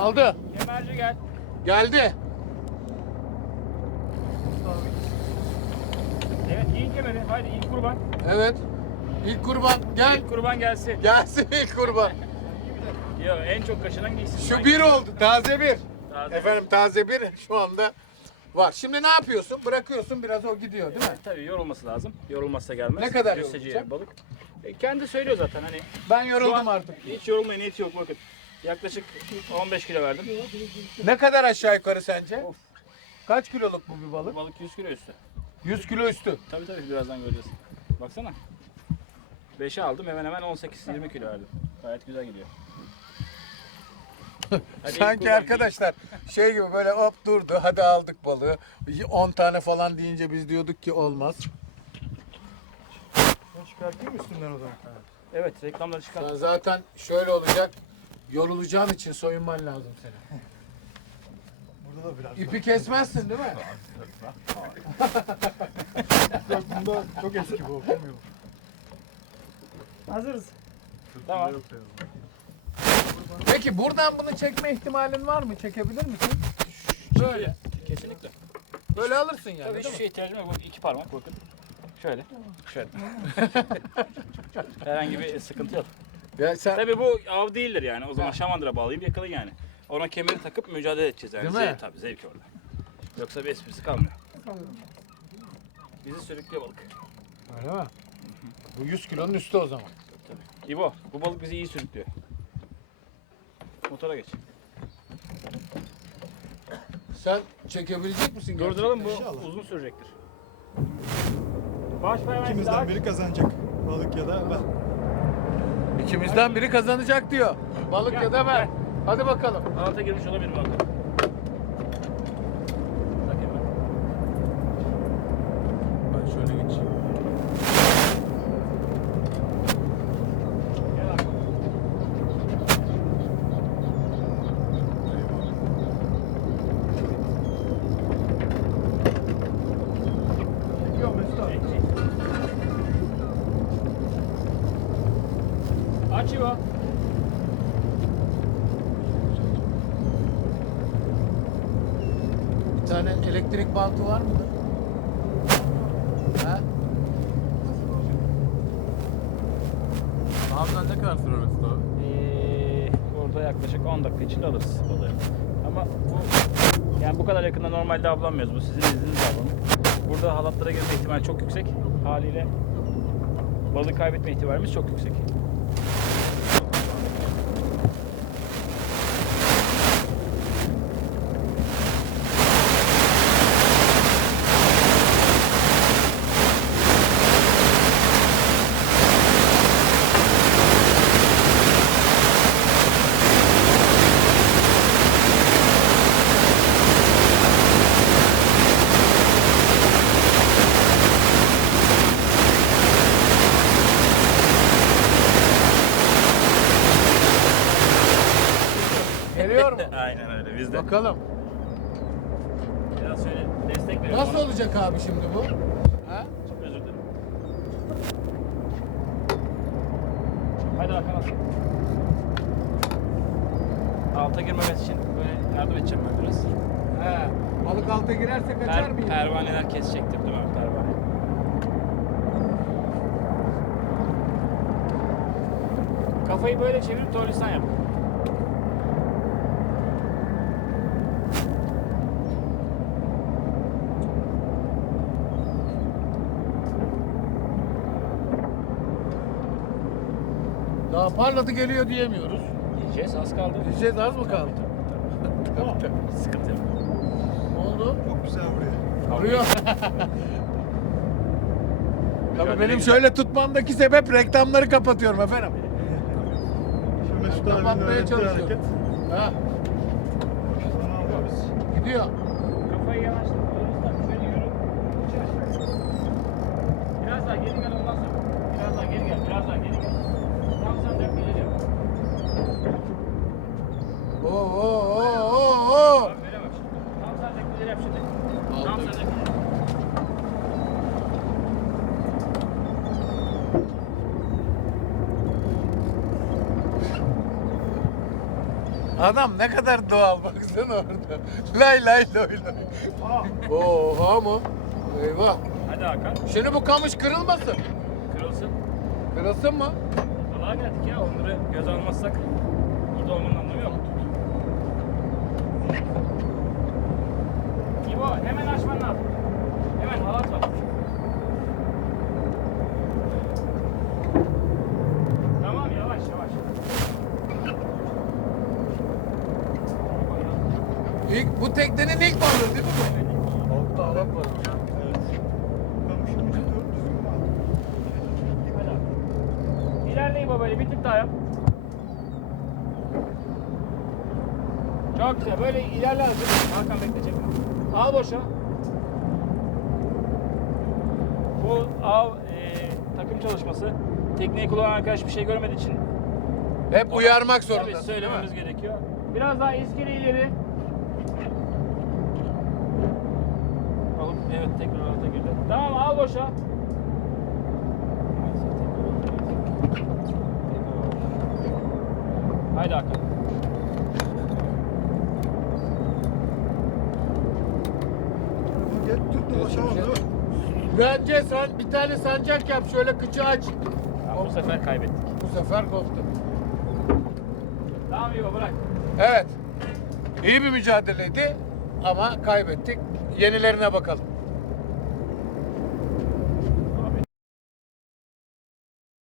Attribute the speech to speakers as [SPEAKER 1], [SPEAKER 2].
[SPEAKER 1] Aldı.
[SPEAKER 2] Kemerci gel.
[SPEAKER 1] Geldi.
[SPEAKER 2] Evet giyin kemeri. Haydi ilk kurban.
[SPEAKER 1] Evet. İlk kurban. Gel.
[SPEAKER 2] İlk kurban gelsin.
[SPEAKER 1] Gelsin ilk kurban.
[SPEAKER 2] Yo en çok kaşınan giysin.
[SPEAKER 1] Şu bir oldu. Taze bir.
[SPEAKER 2] Taze.
[SPEAKER 1] Efendim taze bir şu anda var. Şimdi ne yapıyorsun? Bırakıyorsun biraz o gidiyor değil mi?
[SPEAKER 2] Tabii yorulması lazım. Yorulmazsa gelmez.
[SPEAKER 1] Ne kadar
[SPEAKER 2] Yüzseciye
[SPEAKER 1] yorulacak?
[SPEAKER 2] balık. E, kendi söylüyor zaten hani.
[SPEAKER 1] Ben
[SPEAKER 2] şu
[SPEAKER 1] yoruldum
[SPEAKER 2] an
[SPEAKER 1] artık.
[SPEAKER 2] Hiç yorulmaya niyeti yok bakın. Yaklaşık 15 kilo verdim.
[SPEAKER 1] Ne kadar aşağı yukarı sence?
[SPEAKER 2] Of.
[SPEAKER 1] Kaç kiloluk bu bir
[SPEAKER 2] Bu
[SPEAKER 1] balık?
[SPEAKER 2] balık 100 kilo üstü.
[SPEAKER 1] 100 kilo üstü.
[SPEAKER 2] Tabii tabii birazdan göreceğiz. Baksana. 5'e aldım hemen hemen 18-20 kilo verdim. Gayet güzel gidiyor. Hadi
[SPEAKER 1] Sanki arkadaşlar şey gibi böyle hop durdu hadi aldık balığı. 10 tane falan deyince biz diyorduk ki olmaz.
[SPEAKER 3] Ben çıkartayım üstünden o zaman.
[SPEAKER 2] Evet reklamları çıkar.
[SPEAKER 1] Sen zaten şöyle olacak. Yorulacağın için soyunman lazım senin.
[SPEAKER 3] Burada da biraz.
[SPEAKER 1] İpi kesmezsin değil mi?
[SPEAKER 3] Bunda çok eski bu. Okumuyor.
[SPEAKER 2] Hazırız. Tamam.
[SPEAKER 1] Peki buradan bunu çekme ihtimalin var mı? Çekebilir misin? Böyle.
[SPEAKER 2] Kesinlikle.
[SPEAKER 1] Böyle alırsın yani
[SPEAKER 2] Tabii
[SPEAKER 1] değil
[SPEAKER 2] hiçbir
[SPEAKER 1] mi?
[SPEAKER 2] şeye ihtiyacım yok. İki parmak bakın. Şöyle. Şöyle. Herhangi bir sıkıntı yok.
[SPEAKER 1] Ya sen
[SPEAKER 2] Tabii bu av değildir yani. O zaman şamandıra bağlayıp yakalayın yani. Ona kemeri takıp mücadele edeceğiz yani.
[SPEAKER 1] Değil mi?
[SPEAKER 2] Zevk, tabii zevk orada. Yoksa bir esprisi kalmıyor. Bizi sürüklüyor balık.
[SPEAKER 1] Öyle mi? Bu 100 kilonun üstü o zaman.
[SPEAKER 2] Tabii. İbo, bu balık bizi iyi sürüklüyor. Motora geç.
[SPEAKER 1] Sen çekebilecek misin?
[SPEAKER 2] Durduralım bu
[SPEAKER 1] gerçekten?
[SPEAKER 3] İnşallah.
[SPEAKER 2] uzun sürecektir. Baş
[SPEAKER 3] İkimizden biri kazanacak. Balık ya da ben.
[SPEAKER 1] İkimizden biri kazanacak diyor. Balık ya da ben. Hadi bakalım.
[SPEAKER 2] Alta girmiş olabilir. Ben
[SPEAKER 3] şöyle geçeyim.
[SPEAKER 2] Gel abi.
[SPEAKER 3] Çekiyor Mesut abi.
[SPEAKER 2] İbo.
[SPEAKER 1] Bir tane elektrik bantı var mıdır? Ha?
[SPEAKER 4] Abiden ne kadar sürer abi?
[SPEAKER 2] Ee, burada yaklaşık 10 dakika içinde alırız balığı. Ama bu yani bu kadar yakında normalde avlanmıyoruz. Bu sizin izninizle avlanır. Burada halatlara girme ihtimali çok yüksek. Haliyle balık kaybetme ihtimalimiz çok yüksek.
[SPEAKER 1] Geliyor mu?
[SPEAKER 2] De.
[SPEAKER 1] Bakalım.
[SPEAKER 2] Biraz şöyle destek verelim.
[SPEAKER 1] Nasıl
[SPEAKER 2] ona.
[SPEAKER 1] olacak abi şimdi bu? Ha?
[SPEAKER 2] Çok özür dilerim. Hadi Hakan al. Alta girmemesi için böyle yardım edeceğim ben biraz.
[SPEAKER 1] He. Balık alta girerse kaçar
[SPEAKER 2] Per,
[SPEAKER 1] mıyım?
[SPEAKER 2] pervaneler kesecektir değil mi? Pervane. Kafayı böyle çevirip torlistan yap.
[SPEAKER 1] Daha parladı geliyor diyemiyoruz.
[SPEAKER 2] Diyeceğiz az kaldı.
[SPEAKER 1] Diyeceğiz az mı kaldı?
[SPEAKER 2] Tamam. Sıkıntı yok.
[SPEAKER 1] Ne oldu?
[SPEAKER 3] Çok güzel vuruyor.
[SPEAKER 1] Vuruyor. Tabii benim şöyle tutmamdaki sebep reklamları kapatıyorum efendim.
[SPEAKER 3] Şu Mesut abinin
[SPEAKER 1] Kapatmaya çalışıyorum.
[SPEAKER 3] hareket.
[SPEAKER 1] Ha, gidiyor.
[SPEAKER 2] Kafayı yavaşlat. Torlistan şöyle yürü. Biraz daha geri gel ondan sonra. Biraz daha geri gel. Biraz daha geri gel. Tam sen dök geliyor.
[SPEAKER 1] Oo oo oo oo oo.
[SPEAKER 2] Bak böyle bak şimdi. Şimdi.
[SPEAKER 1] Adam ne kadar doğal baksana orada. Lay lay loy loy. Oha mı? Eyvah.
[SPEAKER 2] Hadi Hakan.
[SPEAKER 1] Şimdi bu kamış kırılmasın.
[SPEAKER 2] Kırılsın.
[SPEAKER 1] Kırılsın mı?
[SPEAKER 2] Balığa geldik ya. Onları göz almazsak burada olmanın anlamı yok. Hemen açman lazım. Hemen halat var. Tamam yavaş yavaş.
[SPEAKER 1] İlk, bu teknenin ilk balığı değil mi bu? Altta Arap var.
[SPEAKER 3] Evet. Kamışın ucu dört düzgün var.
[SPEAKER 2] Hadi abi. İlerle İbo böyle bir tık daha yap. Çok güzel. Böyle ilerle azıcık. Hakan bekle çekme. Al boşa. Bu av e, takım çalışması. Tekneyi kullanan arkadaş bir şey görmediği için
[SPEAKER 1] Hep uyarmak
[SPEAKER 2] tabii
[SPEAKER 1] zorundasın. değil
[SPEAKER 2] söylememiz
[SPEAKER 1] mi?
[SPEAKER 2] gerekiyor. Biraz daha iskele ileri. Alıp evet tekrar alta girdi. Tamam al boşa. Haydi Hakan.
[SPEAKER 3] Gel tut dolaşalım değil mi?
[SPEAKER 1] Bence sen bir tane sancak yap şöyle kıçı aç.
[SPEAKER 2] Tamam, bu sefer kaybettik.
[SPEAKER 1] Bu sefer koptu.
[SPEAKER 2] Tamam İbo bırak.
[SPEAKER 1] Evet. İyi bir mücadeleydi ama kaybettik. Yenilerine bakalım.